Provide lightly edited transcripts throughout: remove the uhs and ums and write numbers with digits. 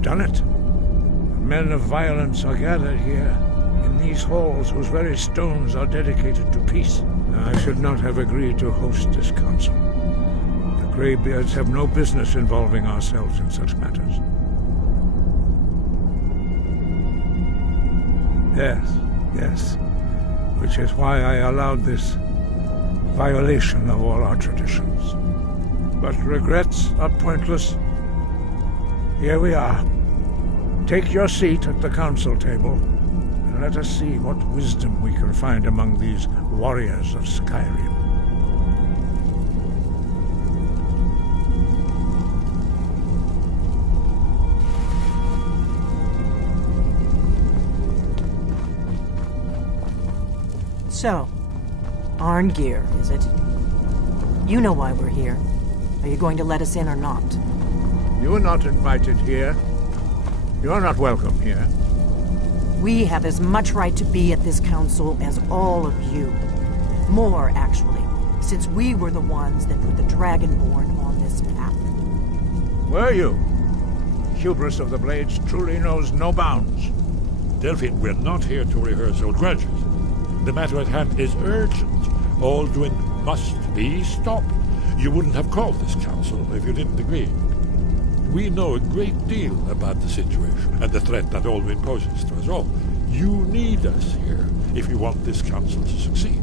I've done it. Men of violence are gathered here, in these halls whose very stones are dedicated to peace. I should not have agreed to host this council. The Greybeards have no business involving ourselves in such matters. Yes. Which is why I allowed this violation of all our traditions. But regrets are pointless. Here we are. Take your seat at the council table, and let us see what wisdom we can find among these warriors of Skyrim. So, Arngeir, is it? You know why we're here. Are you going to let us in or not? You are not invited here. You are not welcome here. We have as much right to be at this council as all of you. More, actually, since we were the ones that put the Dragonborn on this path. Were you? Hubris of the Blades truly knows no bounds. Delphine, we're not here to rehearse old grudges. The matter at hand is urgent. Alduin must be stopped. You wouldn't have called this council if you didn't agree. We know a great deal about the situation and the threat that Alduin poses to us all. You need us here if you want this council to succeed.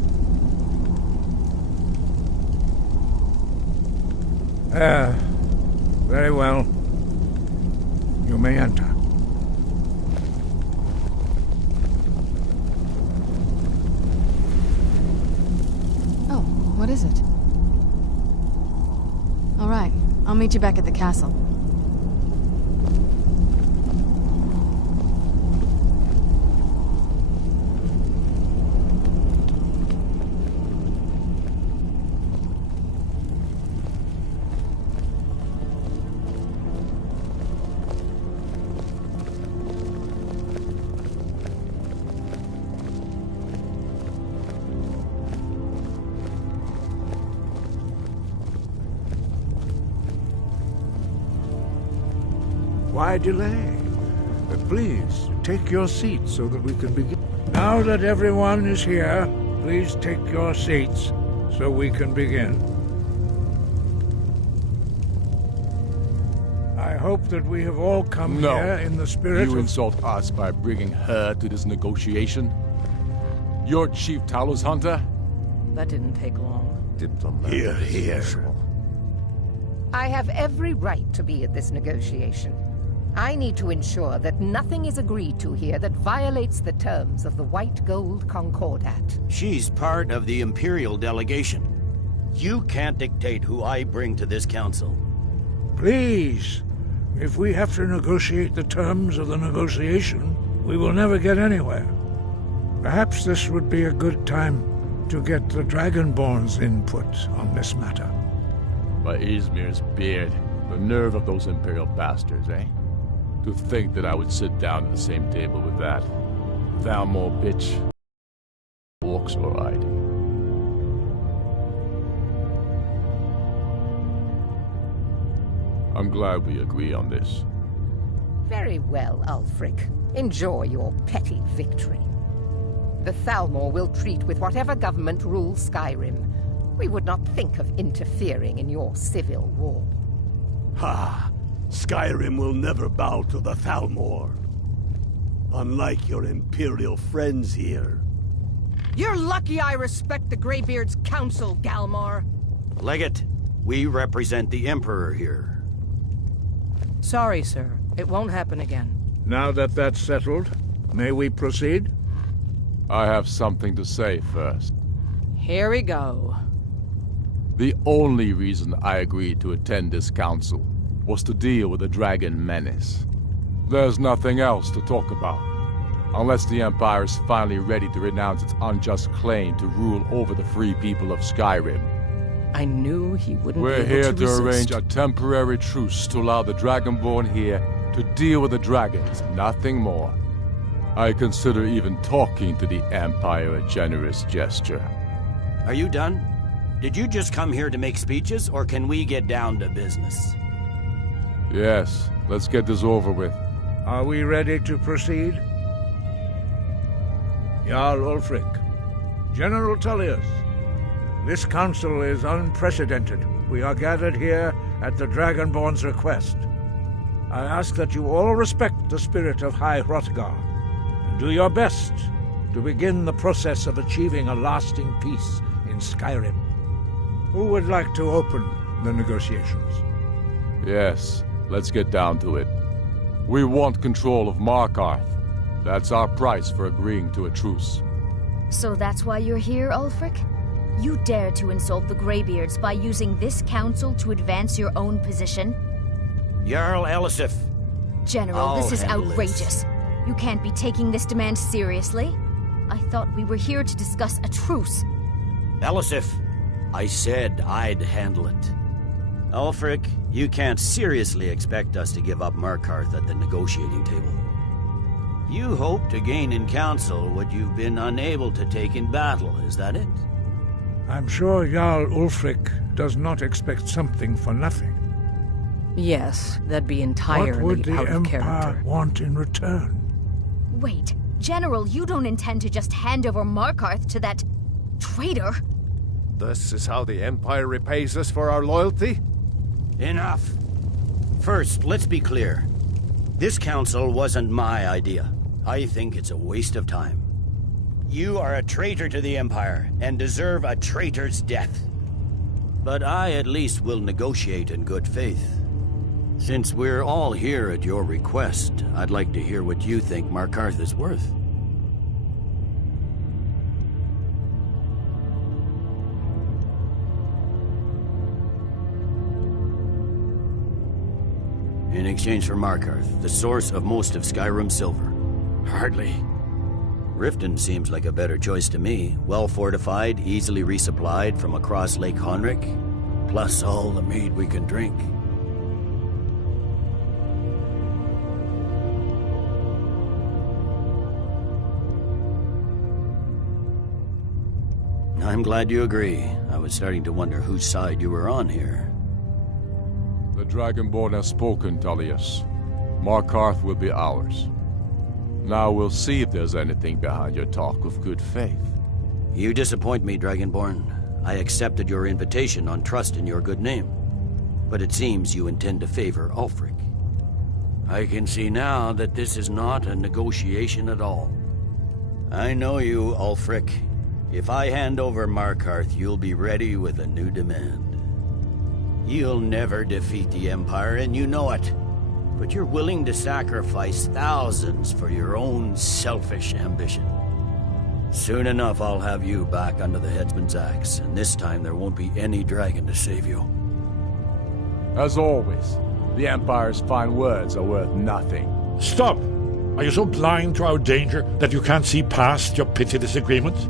Very well. You may enter. What is it? All right, I'll meet you back at the castle. Why delay? Please, take your seats so that we can begin. Now that everyone is here, please take your seats so we can begin. I hope that we have all come here in the spirit You of... insult us by bringing her to this negotiation? You're Chief Talos Hunter? That didn't take long. Here. I have every right to be at this negotiation. I need to ensure that nothing is agreed to here that violates the terms of the White Gold Concordat. She's part of the Imperial delegation. You can't dictate who I bring to this council. Please, if we have to negotiate the terms of the negotiation, we will never get anywhere. Perhaps this would be a good time to get the Dragonborn's input on this matter. By Izmir's beard, the nerve of those Imperial bastards, eh? To think that I would sit down at the same table with that Thalmor bitch. Orcs or I. I'm glad we agree on this. Very well, Ulfric. Enjoy your petty victory. The Thalmor will treat with whatever government rules Skyrim. We would not think of interfering in your civil war. Ha! Skyrim will never bow to the Thalmor. Unlike your Imperial friends here. You're lucky I respect the Greybeard's counsel, Galmar. Legate, we represent the Emperor here. Sorry, sir. It won't happen again. Now that that's settled, may we proceed? I have something to say first. Here we go. The only reason I agreed to attend this council was to deal with the dragon menace. There's nothing else to talk about, unless the Empire is finally ready to renounce its unjust claim to rule over the free people of Skyrim. I knew he wouldn't We're be able here to to resist. arrange a temporary truce to allow the Dragonborn here to deal with the dragons, nothing more. I consider even talking to the Empire a generous gesture. Are you done? Did you just come here to make speeches, or can we get down to business? Yes, let's get this over with. Are we ready to proceed? Jarl Ulfric, General Tullius, this council is unprecedented. We are gathered here at the Dragonborn's request. I ask that you all respect the spirit of High Hrothgar, and do your best to begin the process of achieving a lasting peace in Skyrim. Who would like to open the negotiations? Yes, let's get down to it. We want control of Markarth. That's our price for agreeing to a truce. So that's why you're here, Ulfric? You dare to insult the Greybeards by using this council to advance your own position? Jarl Elisif. General, this is outrageous. You can't be taking this demand seriously. I thought we were here to discuss a truce. Elisif, I said I'd handle it. Ulfric, you can't seriously expect us to give up Markarth at the negotiating table. You hope to gain in council what you've been unable to take in battle, is that it? I'm sure Jarl Ulfric does not expect something for nothing. Yes, that'd be entirely What would the out of Empire character. want in return? Wait, General, you don't intend to just hand over Markarth to that traitor? This is how the Empire repays us for our loyalty? Enough. First, let's be clear. This council wasn't my idea. I think it's a waste of time. You are a traitor to the Empire, and deserve a traitor's death. But I at least will negotiate in good faith. Since we're all here at your request, I'd like to hear what you think Markarth is worth. In exchange for Markarth, the source of most of Skyrim's silver. Hardly. Riften seems like a better choice to me. Well-fortified, easily resupplied from across Lake Honric, plus all the mead we can drink. I'm glad you agree. I was starting to wonder whose side you were on here. The Dragonborn has spoken, Tullius. Markarth will be ours. Now we'll see if there's anything behind your talk of good faith. You disappoint me, Dragonborn. I accepted your invitation on trust in your good name. But it seems you intend to favor Ulfric. I can see now that this is not a negotiation at all. I know you, Ulfric. If I hand over Markarth, you'll be ready with a new demand. You'll never defeat the Empire, and you know it. But you're willing to sacrifice thousands for your own selfish ambition. Soon enough, I'll have you back under the headsman's axe, and this time there won't be any dragon to save you. As always, the Empire's fine words are worth nothing. Stop! Are you so blind to our danger that you can't see past your petty disagreements?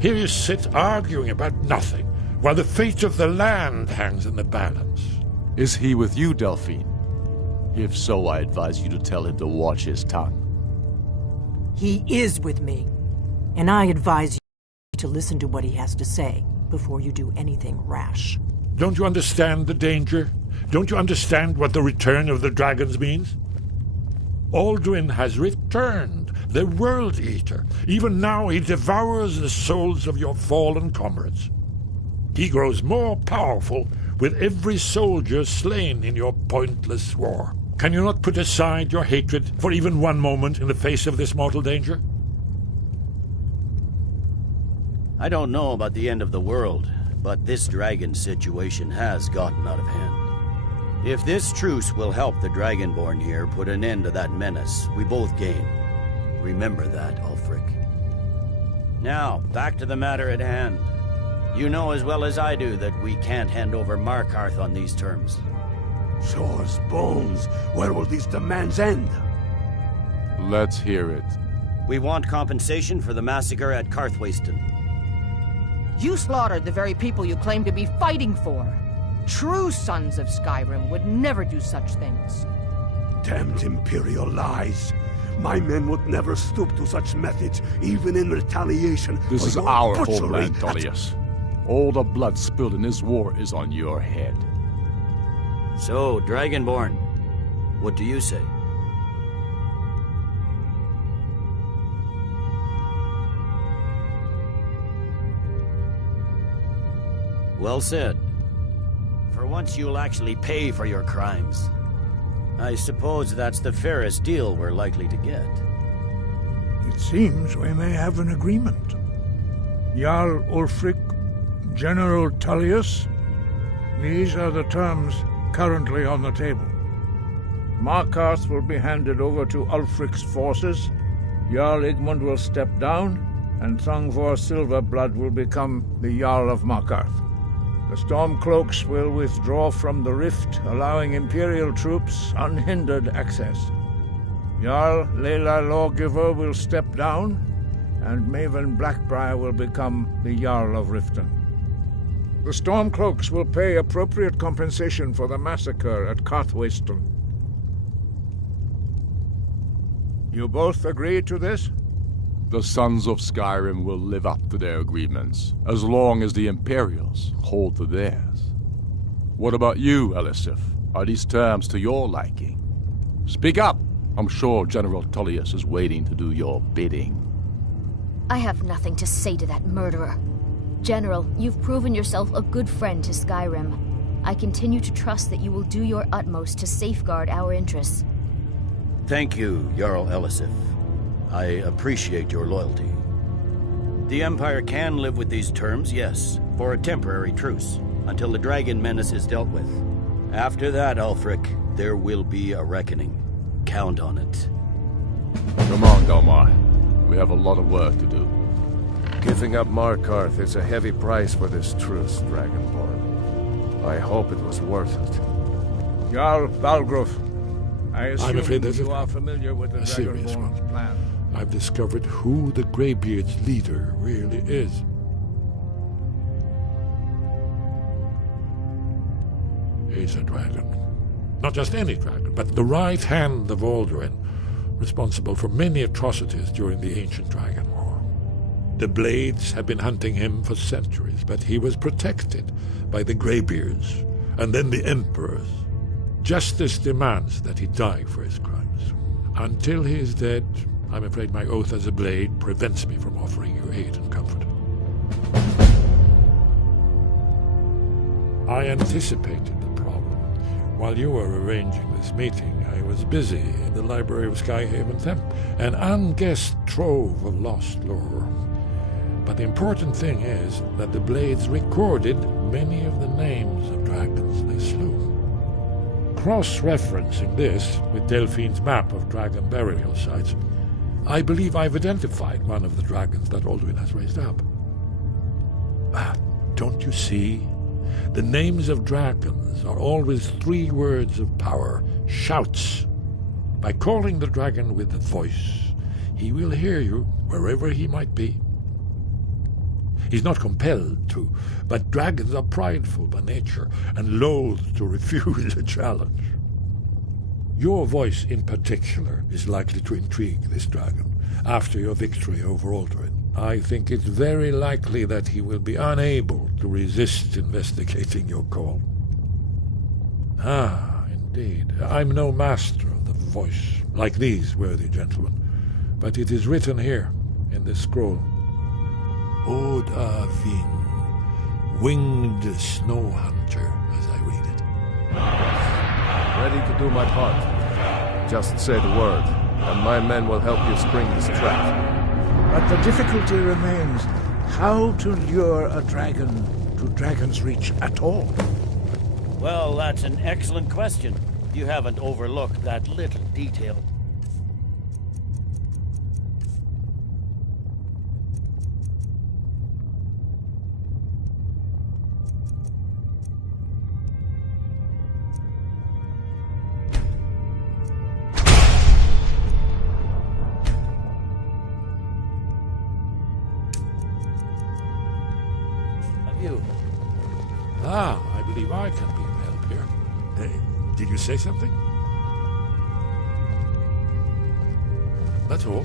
Here you sit arguing about nothing, while the fate of the land hangs in the balance. Is he with you, Delphine? If so, I advise you to tell him to watch his tongue. He is with me, and I advise you to listen to what he has to say before you do anything rash. Don't you understand the danger? Don't you understand what the return of the dragons means? Alduin has returned, the World Eater. Even now he devours the souls of your fallen comrades. He grows more powerful with every soldier slain in your pointless war. Can you not put aside your hatred for even one moment in the face of this mortal danger? I don't know about the end of the world, but this dragon situation has gotten out of hand. If this truce will help the Dragonborn here put an end to that menace, we both gain. Remember that, Ulfric. Now, back to the matter at hand. You know as well as I do that we can't hand over Markarth on these terms. Shores, bones, where will these demands end? Let's hear it. We want compensation for the massacre at Karthwasten. You slaughtered the very people you claim to be fighting for. True sons of Skyrim would never do such things. Damned Imperial lies. My men would never stoop to such methods, even in retaliation. This for is your our butchery homeland, at- Tullius. All the blood spilled in this war is on your head. So, Dragonborn, what do you say? Well said. For once you'll actually pay for your crimes. I suppose that's the fairest deal we're likely to get. It seems we may have an agreement. Jarl Ulfric, General Tullius, these are the terms currently on the table. Markarth will be handed over to Ulfric's forces, Jarl Igmund will step down, and Thungvor Silverblood will become the Jarl of Markarth. The Stormcloaks will withdraw from the rift, allowing Imperial troops unhindered access. Jarl Lela Lawgiver will step down, and Maven Blackbriar will become the Jarl of Riften. The Stormcloaks will pay appropriate compensation for the massacre at Karthwasten. You both agree to this? The Sons of Skyrim will live up to their agreements, as long as the Imperials hold to theirs. What about you, Elisif? Are these terms to your liking? Speak up! I'm sure General Tullius is waiting to do your bidding. I have nothing to say to that murderer. General, you've proven yourself a good friend to Skyrim. I continue to trust that you will do your utmost to safeguard our interests. Thank you, Jarl Elisif. I appreciate your loyalty. The Empire can live with these terms, yes, for a temporary truce, until the dragon menace is dealt with. After that, Ulfric, there will be a reckoning. Count on it. Come on, Delmar. We have a lot of work to do. Giving up Markarth is a heavy price for this truce, Dragonborn. I hope it was worth it. Jarl Balgruf, I assume I'm afraid there's you are familiar with the serious Dragonborn's one. plan. I've discovered who the Greybeard's leader really is. He's a dragon. Not just any dragon, but the right hand of Alduin, responsible for many atrocities during the Ancient Dragon War. The Blades have been hunting him for centuries, but he was protected by the Greybeards, and then the Emperors. Justice demands that he die for his crimes. Until he is dead, I'm afraid my oath as a Blade prevents me from offering you aid and comfort. I anticipated the problem. While you were arranging this meeting, I was busy in the library of Skyhaven Temp, an unguessed trove of lost lore. But the important thing is that the Blades recorded many of the names of dragons they slew. Cross-referencing this with Delphine's map of dragon burial sites, I believe I've identified one of the dragons that Alduin has raised up. Don't you see? The names of dragons are always 3 words of power, shouts. By calling the dragon with a voice, he will hear you wherever he might be. He's not compelled to, but dragons are prideful by nature and loath to refuse a challenge. Your voice in particular is likely to intrigue this dragon after your victory over Alduin. I think it's very likely that he will be unable to resist investigating your call. Ah, indeed. I'm no master of the voice, like these worthy gentlemen, but it is written here in this scroll. Od Avin, winged snow hunter, as I read it. Ready to do my part. Just say the word, and my men will help you spring this trap. But the difficulty remains how to lure a dragon to Dragon's Reach at all. Well, that's an excellent question. You haven't overlooked that little detail. I believe I can be of help here. Did you say something? That's all.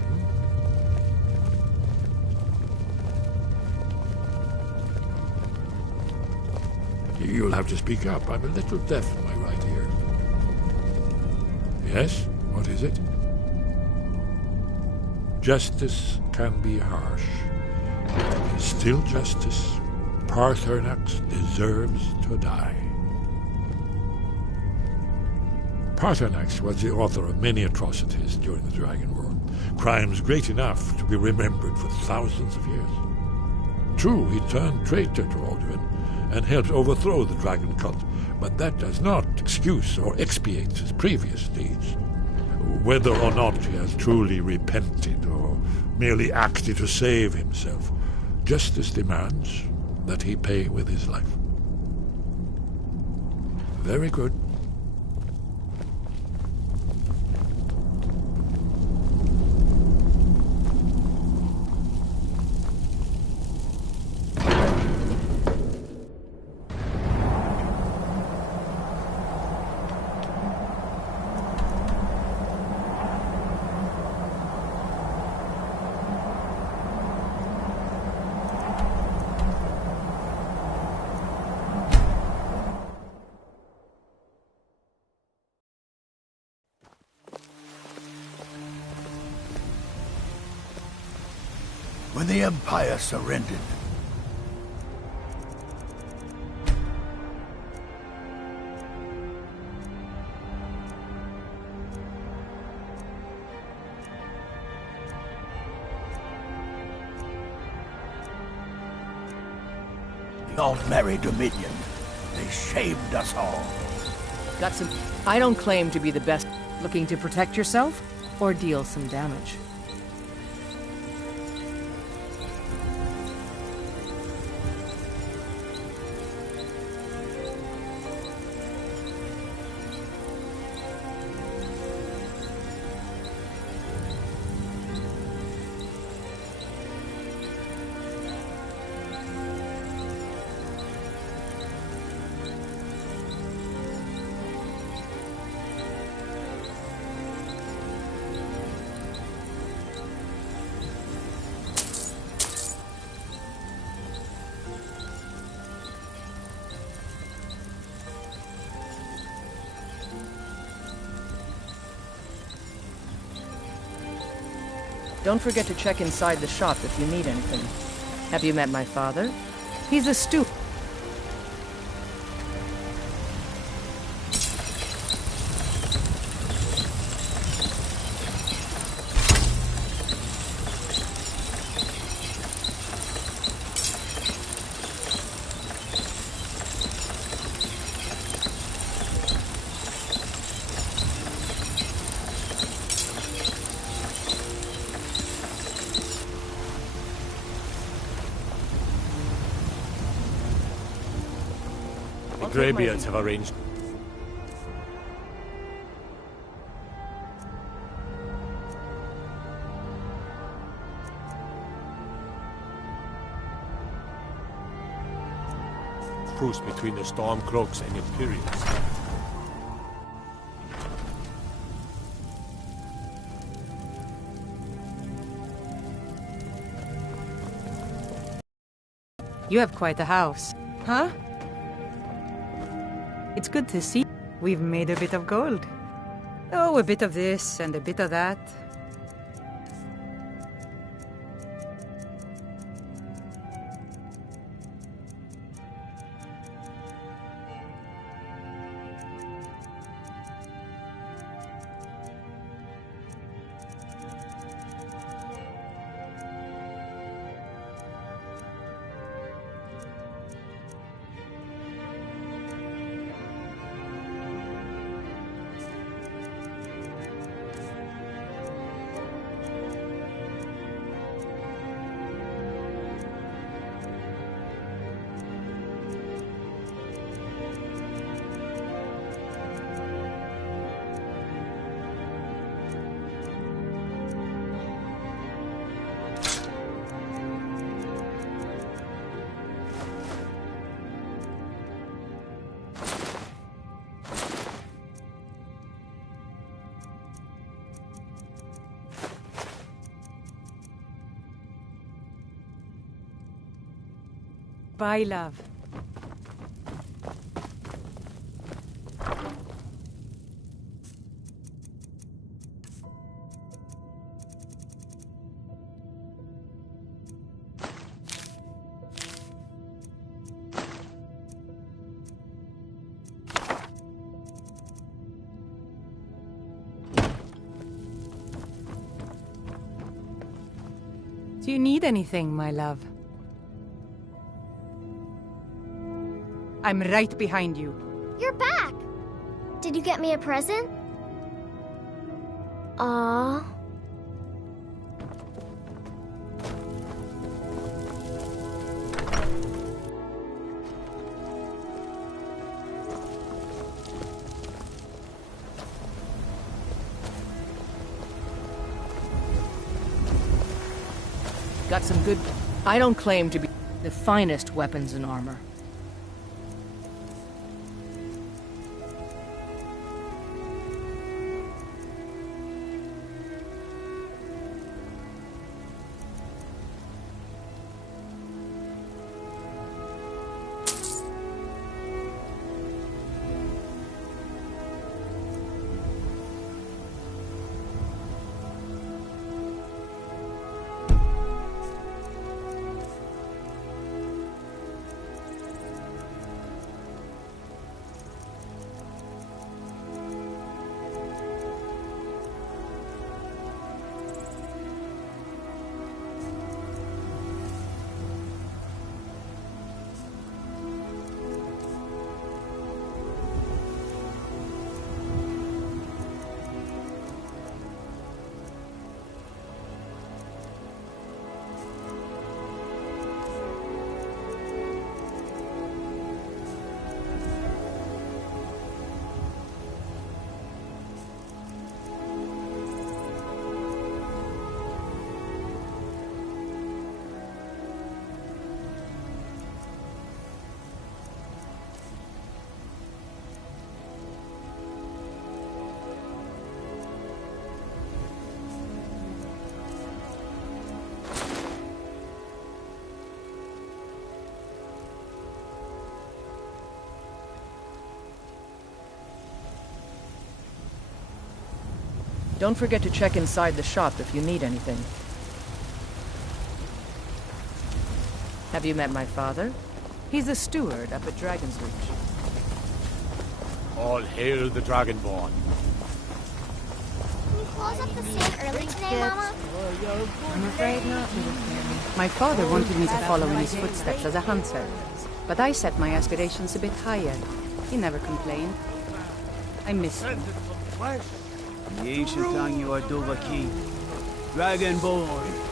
You'll have to speak up. I'm a little deaf in my right ear. Yes? What is it? Justice can be harsh. It is still justice. Paarthurnax deserves to die. Paarthurnax was the author of many atrocities during the Dragon War, crimes great enough to be remembered for thousands of years. True, he turned traitor to Alduin and helped overthrow the dragon cult, but that does not excuse or expiate his previous deeds. Whether or not he has truly repented or merely acted to save himself, justice demands that he pay with his life. Very good. When the Empire surrendered, the Altmerry Dominion, they shamed us all. Got some... I don't claim to be the best. Looking to protect yourself or deal some damage? Don't forget to check inside the shop if you need anything. Have you met my father? He's a steward. The Greybeards have arranged. Truce between the Stormcloaks and Imperials. You have quite the house. Huh? It's good to see. We've made a bit of gold. Oh, a bit of this and a bit of that. Bye, love. Do you need anything, my love? I'm right behind you. You're back! Did you get me a present? Aww. Got some good... I don't claim to be the finest weapons and armor. Don't forget to check inside the shop if you need anything. Have you met my father? He's a steward up at Dragon's Reach. All hail the Dragonborn. Can you close up the stand early today, Mama? I'm afraid not, little fairy. My father wanted me to follow in his footsteps as a hunter, but I set my aspirations a bit higher. He never complained. I miss him. The ancient tongue you are Dovahkiin, Dragonborn.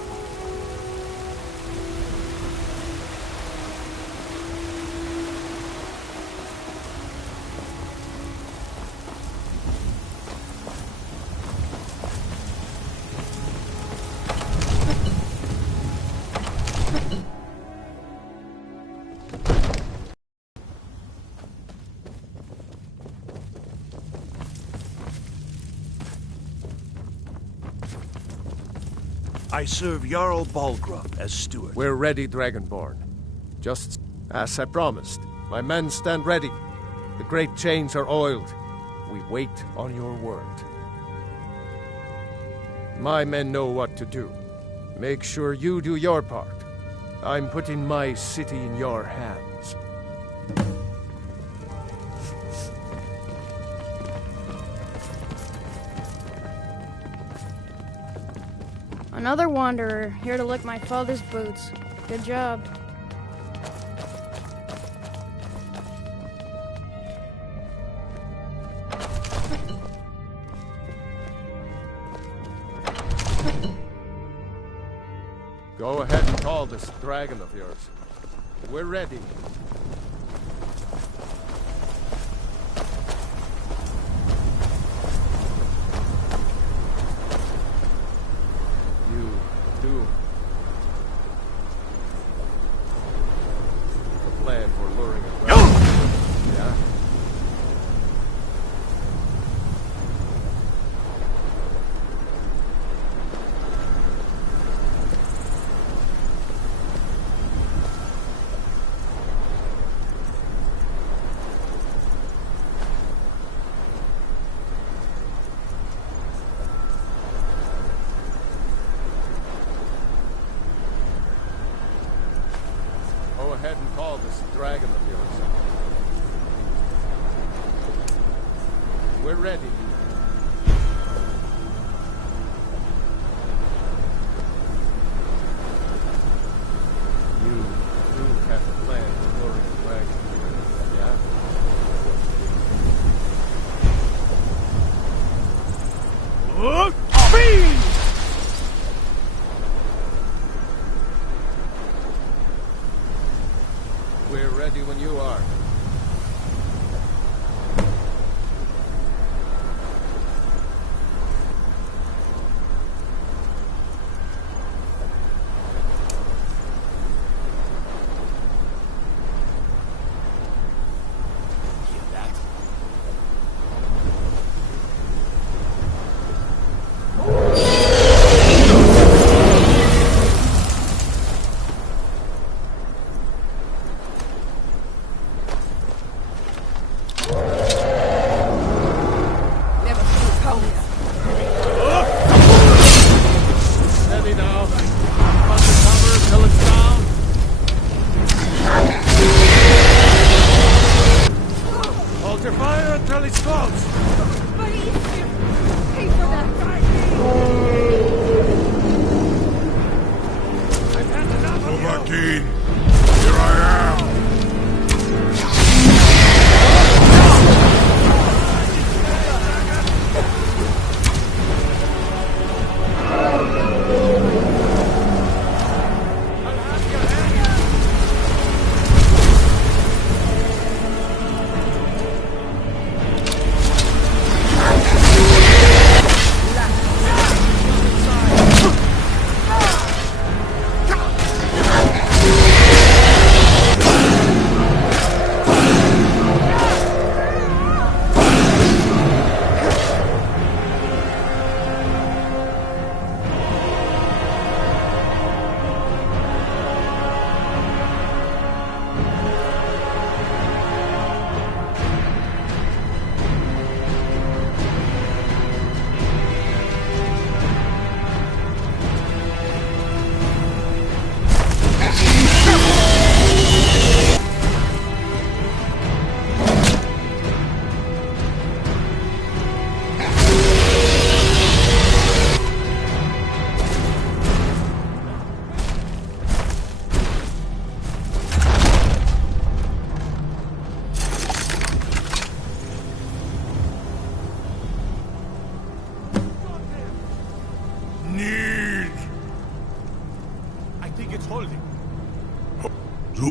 I serve Jarl Balgruuf as steward. We're ready, Dragonborn. Just as I promised. My men stand ready. The great chains are oiled. We wait on your word. My men know what to do. Make sure you do your part. I'm putting my city in your hands. Another wanderer, here to lick my father's boots. Good job. Go ahead and call this dragon of yours. We're ready. Plan for luring a dragon. Yeah? Go ahead and call this dragon of yours. We're ready. until it's close. Pay for that. Overkeen, here I am.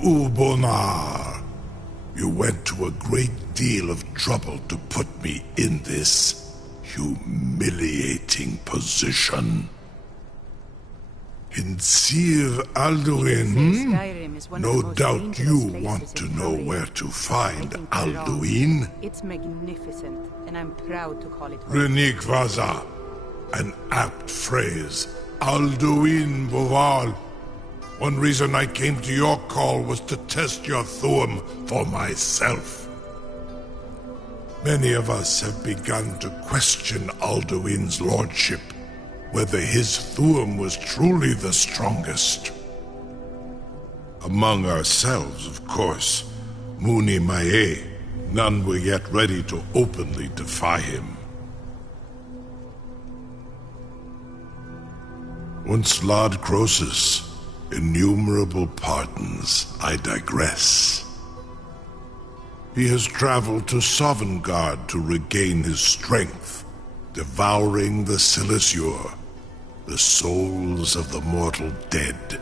Ubonar, you went to a great deal of trouble to put me in this humiliating position. In Sir Alduin, no doubt you want to know where to find Alduin. It's magnificent, and I'm proud to call it home. Renik Vaza, an apt phrase. Alduin Boval. One reason I came to your call was to test your Thuum for myself. Many of us have begun to question Alduin's lordship, whether his Thuum was truly the strongest. Among ourselves, of course, Muni Mae, none were yet ready to openly defy him. Once Lord Croesus, innumerable pardons, I digress. He has traveled to Sovngarde to regain his strength, devouring the Silesure, the souls of the mortal dead,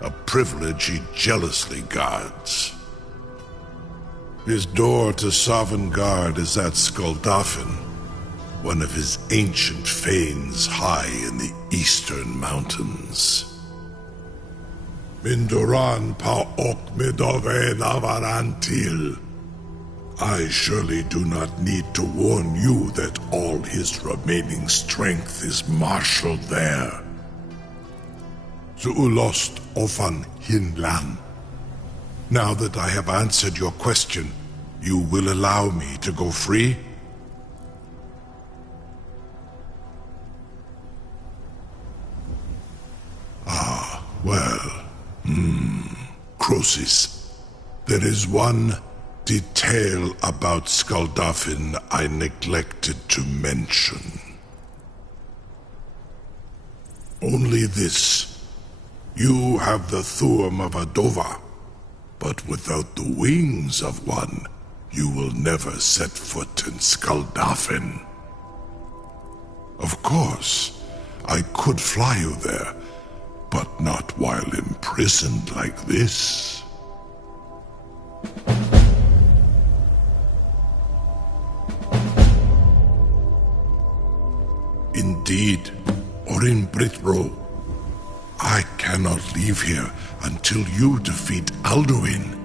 a privilege he jealously guards. His door to Sovngarde is at Skuldafn, one of his ancient fanes high in the eastern mountains. Mindoran pa ok midove navarantil. I surely do not need to warn you that all his remaining strength is marshaled there. Zuulost ofan hinlan. Now that I have answered your question, you will allow me to go free? Ah, well. Croesus, there is one detail about Skuldafn I neglected to mention. Only this. You have the Thuum of a Dova, but without the wings of one, you will never set foot in Skuldafn. Of course, I could fly you there, but not while imprisoned like this. Indeed, Orin Britro, I cannot leave here until you defeat Alduin,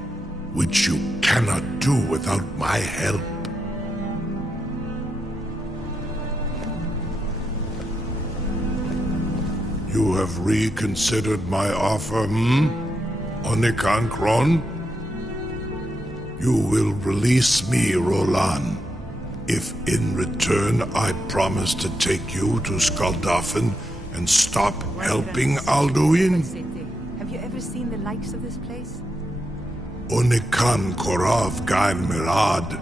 which you cannot do without my help. You have reconsidered my offer, Onikan Kron? You will release me, Roland, if in return I promise to take you to Skuldafn and stop helping Alduin? Have you ever seen the likes of this place? Onikan Korav Gain Mirad.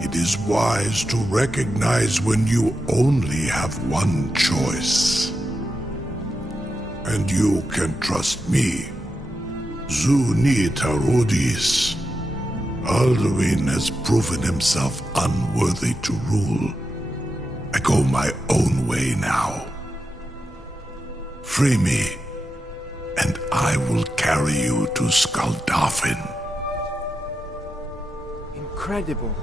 It is wise to recognize when you only have one choice. And you can trust me. Zuni Tarudis. Alduin has proven himself unworthy to rule. I go my own way now. Free me, and I will carry you to Skaldafin. Incredible.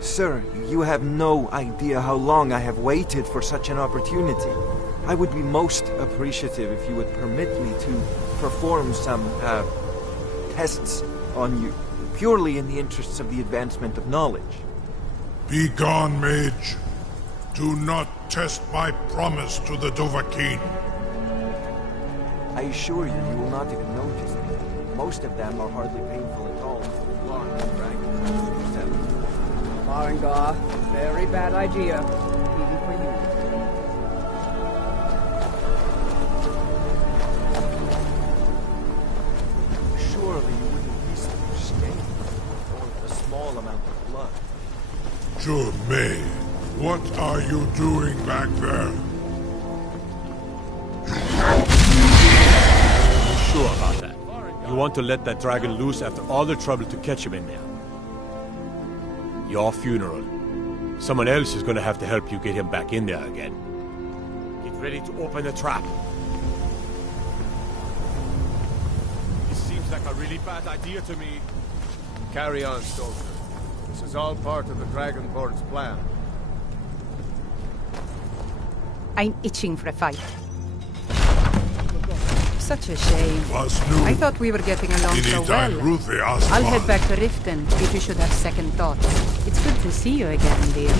Sir, you have no idea how long I have waited for such an opportunity. I would be most appreciative if you would permit me to perform some, tests on you, purely in the interests of the advancement of knowledge. Be gone, mage. Do not test my promise to the Dovahkiin. I assure you, you will not even notice me. Most of them are hardly painful at all. Large dragons. Farengar, very bad idea, even for you. Surely you wouldn't risk your skin, or a small amount of blood. May, what are you doing back there? Sure about that. You want to let that dragon loose after all the trouble to catch him in there. Your funeral. Someone else is gonna have to help you get him back in there again. Get ready to open the trap. This seems like a really bad idea to me. Carry on, soldier. This is all part of the Dragonborn's plan. I'm itching for a fight. Such a shame. I thought we were getting along so well. I'll head back to Riften if you should have second thoughts. It's good to see you again, dear.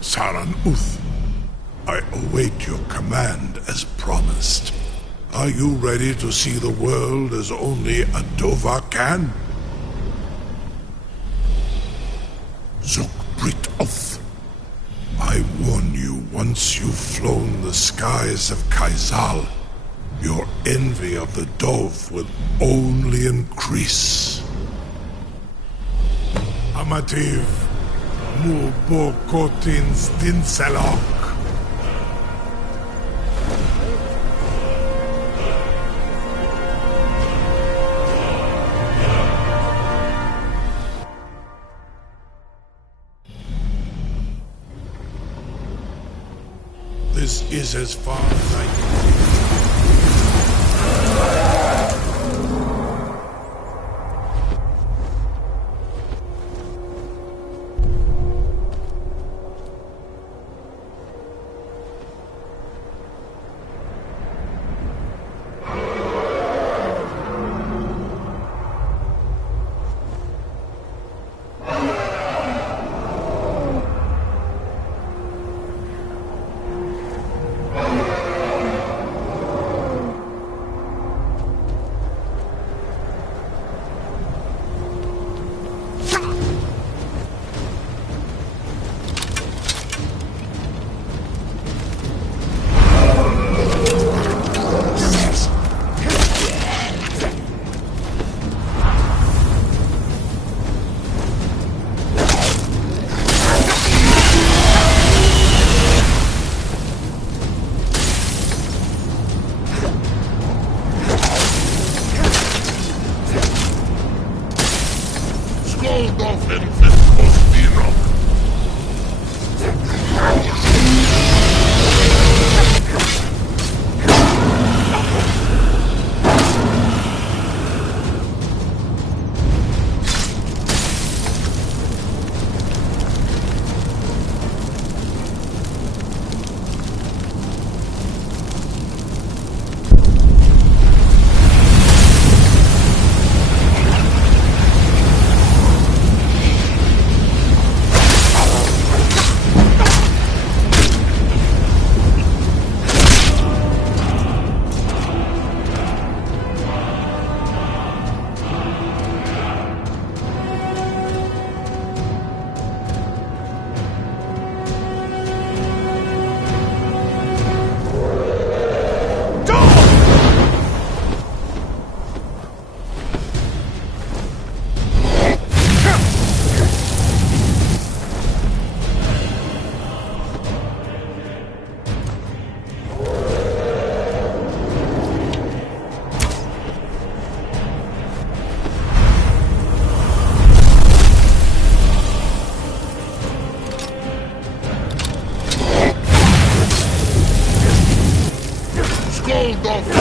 Saran Uth, I await your command as promised. Are you ready to see the world as only a Dova can? Zukbrit Uth, I warn you, once you've flown the skies of Kaizal, your envy of the Dove will only increase. Amativ, Mubo Kotin Stinselok. This is as far as I can see. Hold off!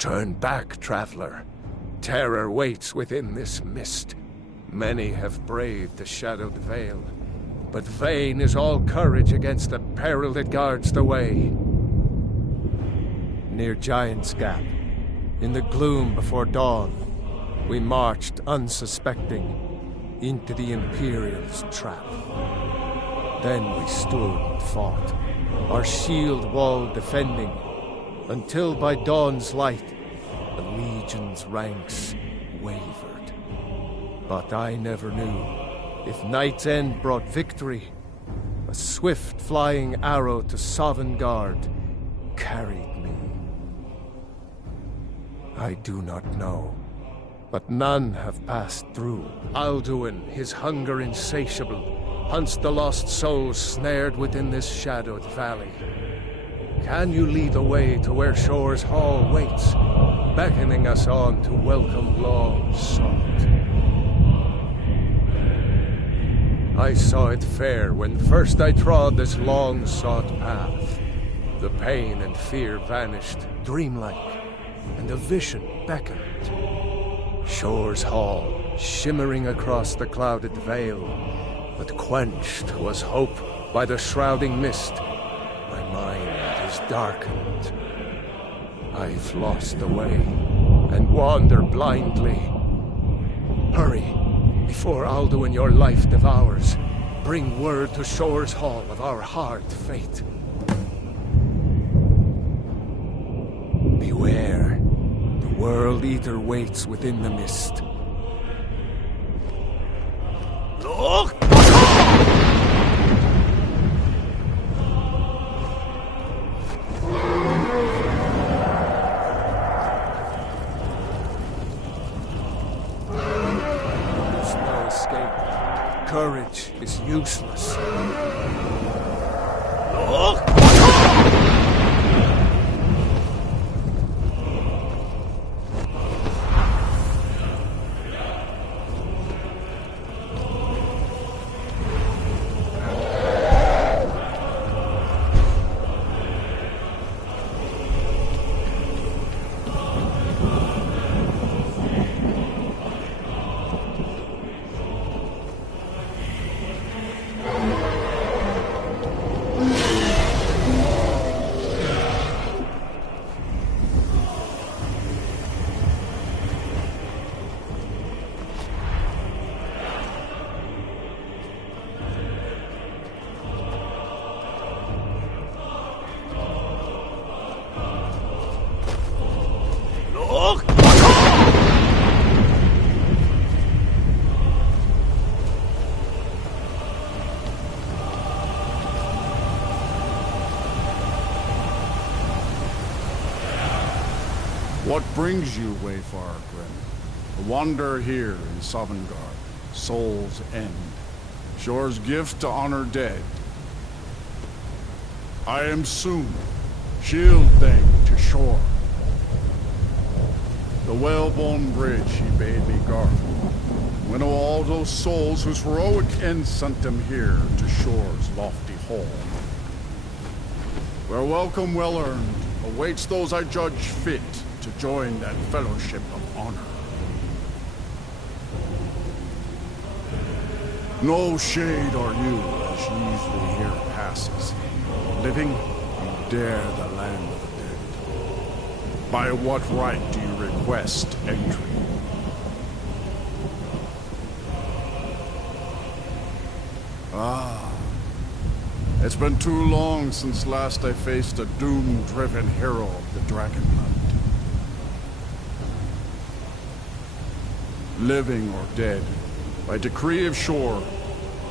Turn back, traveler. Terror waits within this mist. Many have braved the shadowed veil, but vain is all courage against the peril that guards the way. Near Giant's Gap, in the gloom before dawn, we marched unsuspecting into the Imperial's trap. Then we stood and fought, our shield wall defending, until by dawn's light, the Legion's ranks wavered. But I never knew if Night's End brought victory, a swift flying arrow to Sovngarde carried me. I do not know, but none have passed through. Alduin, his hunger insatiable, hunts the lost souls snared within this shadowed valley. Can you lead the way to where Shore's Hall waits, beckoning us on to welcome long sought? I saw it fair when first I trod this long-sought path. The pain and fear vanished, dreamlike, and a vision beckoned. Shore's Hall, shimmering across the clouded veil, but quenched was hope by the shrouding mist. My mind is darkened. I've lost the way, and wander blindly. Hurry, before Alduin your life devours. Bring word to Shore's Hall of our hard fate. Beware. The World Eater waits within the mist. Look! There's no escape. Courage is useless. Look! What brings you, Wayfarer Grim? A wanderer here in Sovngarde, Soul's End. Shore's gift to honor dead. I am soon, shield thing to Shore. The well-born bridge he bade me guard. Winnow all those souls whose heroic end sent them here to Shore's lofty hall. Where welcome well-earned awaits those I judge fit to join that fellowship of honor. No shade are you as easily here passes. Living, you dare the land of the dead. By what right do you request entry? Ah, it's been too long since last I faced a doom-driven hero of the Dragonblood. Living or dead, by decree of Shore,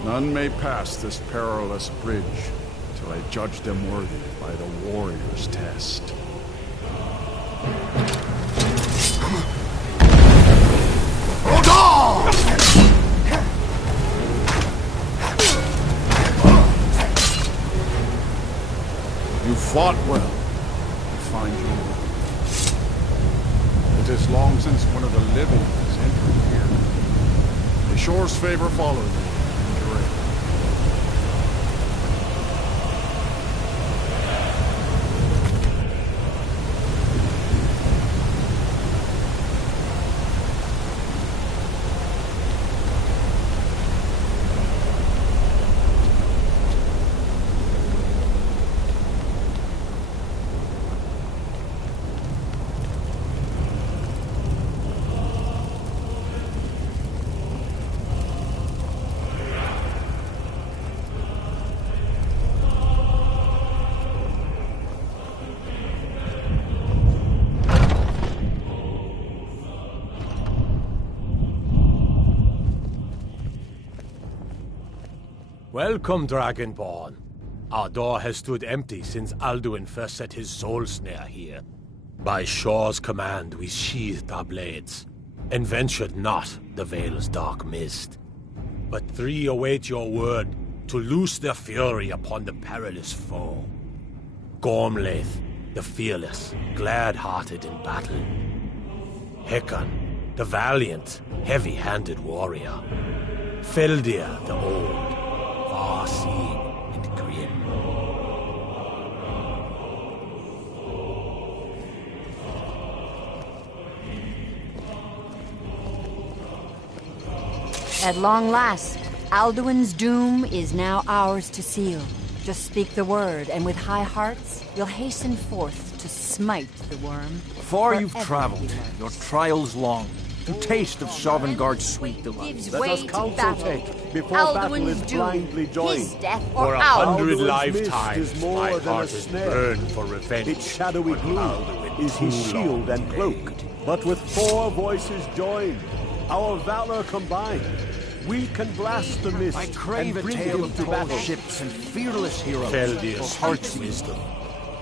none may pass this perilous bridge till I judge them worthy by the warrior's test. You fought well. I find you well. It is long since one of the living has entered here. The Shore's favor follows you. Welcome, Dragonborn. Our door has stood empty since Alduin first set his soul snare here. By Shor's command, we sheathed our blades, and ventured not the Vale's dark mist. But three await your word to loose their fury upon the perilous foe. Gormlaith, the fearless, glad-hearted in battle. Hekon, the valiant, heavy-handed warrior. Feldir, the old, far-seeing and grim. At long last, Alduin's doom is now ours to seal. Just speak the word, and with high hearts, you'll hasten forth to smite the worm. Far you've traveled, your trials long, to taste of Sovngarde's sweet delights. Let us counsel take before battle is blindly joined. His death For or 100 Alduin's lifetimes, mist is more my than a heart is snare. burned for revenge. Its shadowy But gloom Alduin is his too shield long and cloak. But with 4 voices joined, our valor combined, we can blast the mist I crave a and bring tale him of to tall battle. ships and fearless heroes. Feldir's heart's wisdom.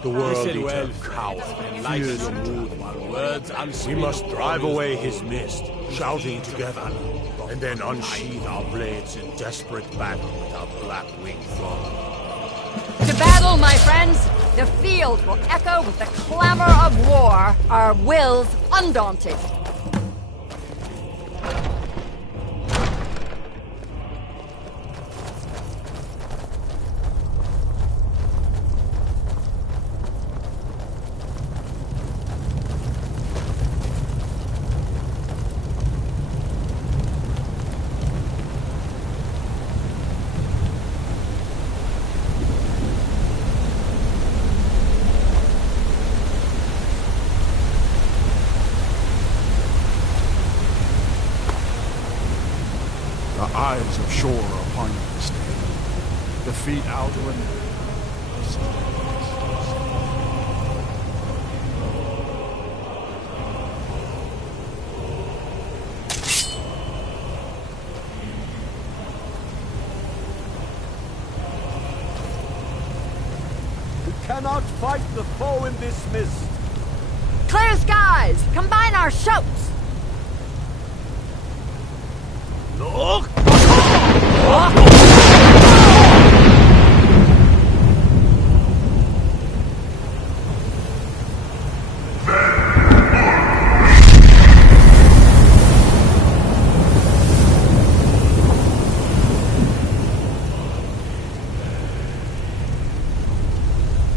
The world-eater coward fears your mood while words unseen. We must drive away his mist, shouting together, and then unsheathe our blades in desperate battle with our black-winged foe. To battle, my friends! The field will echo with the clamor of war, our wills undaunted. The eyes of Shor are upon you this day. Defeat Alduin. We cannot fight the foe in this mist. Clear skies! Combine our shouts! Look!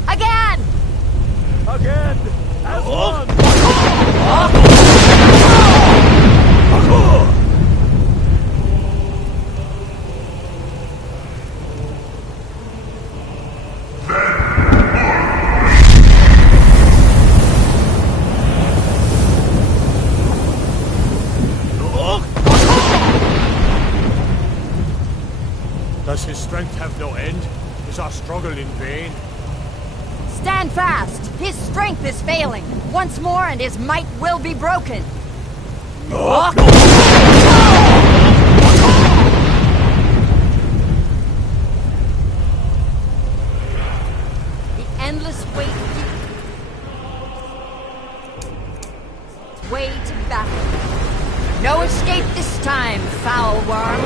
Again! Again! As one! Does his strength have no end? Is our struggle in vain? Stand fast! His strength is failing. Once more and his might will be broken. The endless way to battle. No escape this time, foul worm.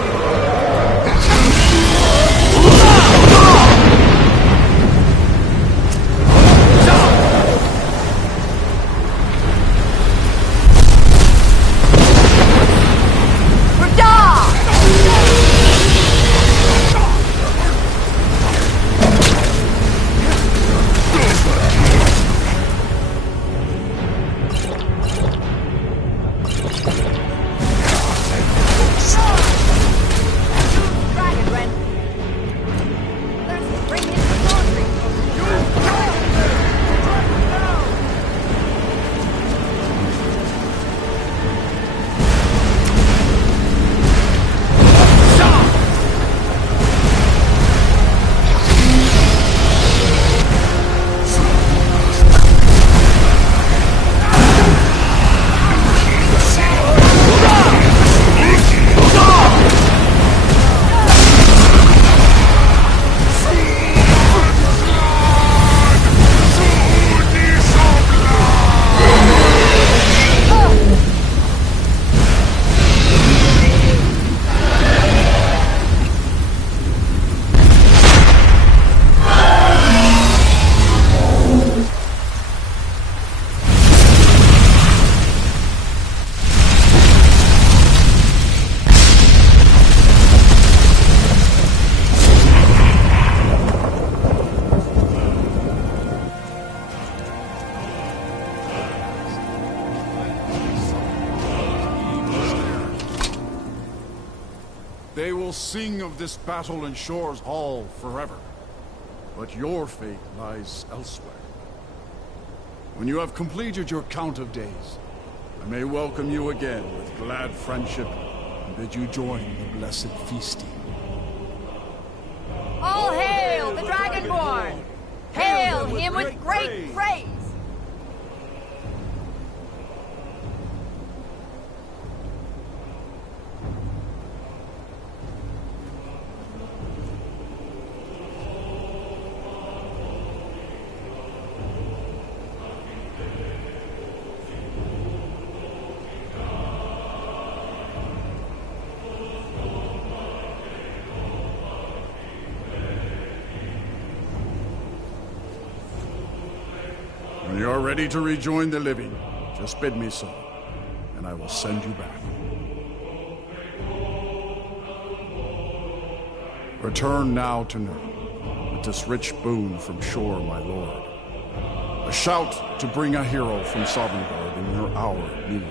They will sing of this battle in Shore's Hall forever. But your fate lies elsewhere. When you have completed your count of days, I may welcome you again with glad friendship and bid you join the blessed feasting. All hail the Dragonborn! Hail him with great praise! When you are ready to rejoin the living, just bid me so, and I will send you back. Return now to Nurn, with this rich boon from Shore, my lord. A shout to bring a hero from Sovngarde in your hour of need.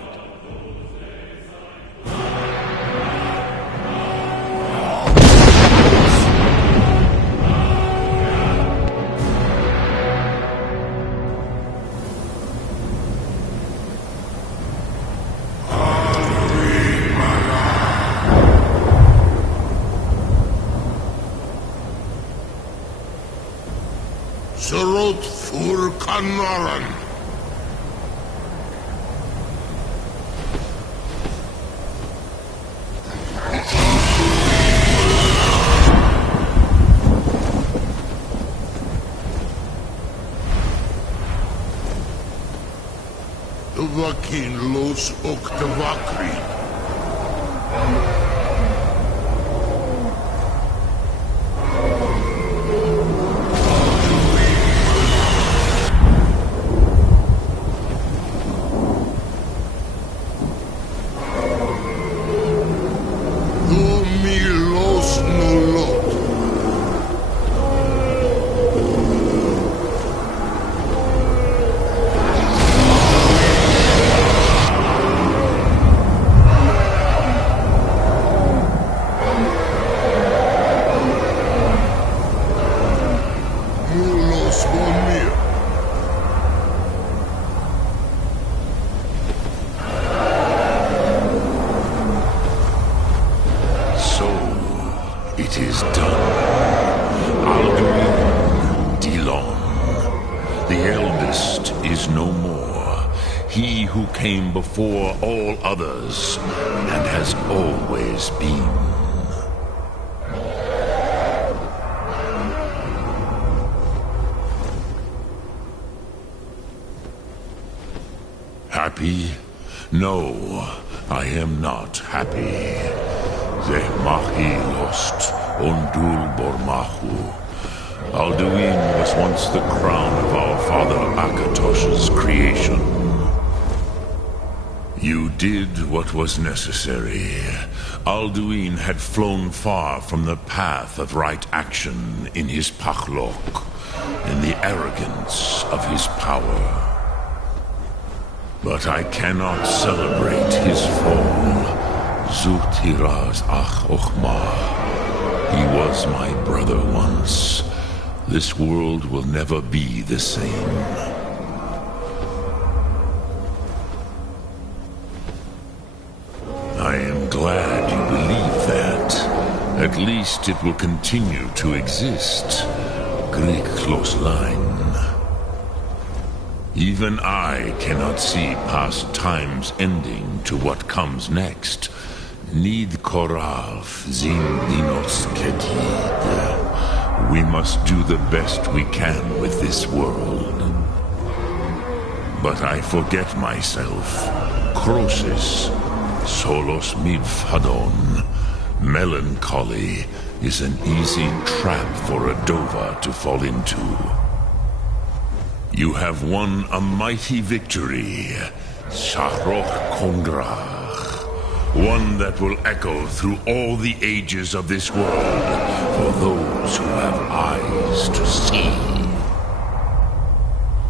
Surot fur Kanaran. Vakin los Oktavakri. It is done. Alduin, Dilon, the eldest is no more. He who came before all others, and has always been. Happy? No, I am not happy. Ze mahi lost, ondul bormahu. Alduin was once the crown of our father Akatosh's creation. You did what was necessary. Alduin had flown far from the path of right action in his pachlok, in the arrogance of his power. But I cannot celebrate his fall. Zutiraz ach ochmah. He was my brother once. This world will never be the same. I am glad you believe that. At least it will continue to exist. Greek Kloslein. Even I cannot see past time's ending to what comes next. Nid korav zin dinos ketid. We must do the best we can with this world. But I forget myself. Crosis, solos midfadon. Melancholy is an easy trap for a Dova to fall into. You have won a mighty victory, Shahroch Kongrach. One that will echo through all the ages of this world for those who have eyes to see.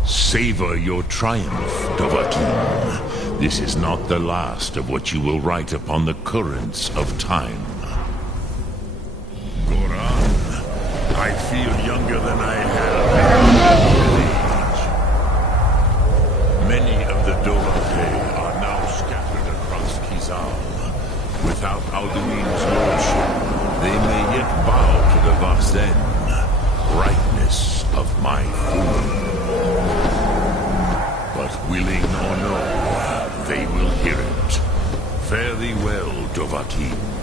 Savor your triumph, Dovahkiin. This is not the last of what you will write upon the currents of time. I feel younger than I have in age. Many of the Dorothea are now scattered across Kizal. Without Alduin's lordship, they may yet bow to the Vazen, brightness of my food. But willing or no, they will hear it. Fare thee well, Dovahkiin.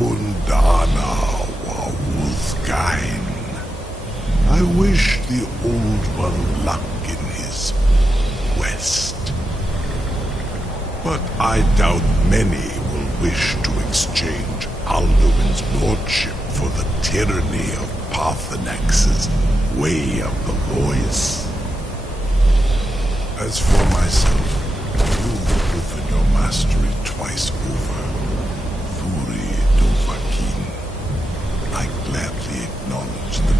Wundana Wawuthgain. I wish the Old One luck in his quest. But I doubt many will wish to exchange Alduin's lordship for the tyranny of Paarthurnax's way of the voice. As for myself, you've proven your mastery twice over. I gladly acknowledge the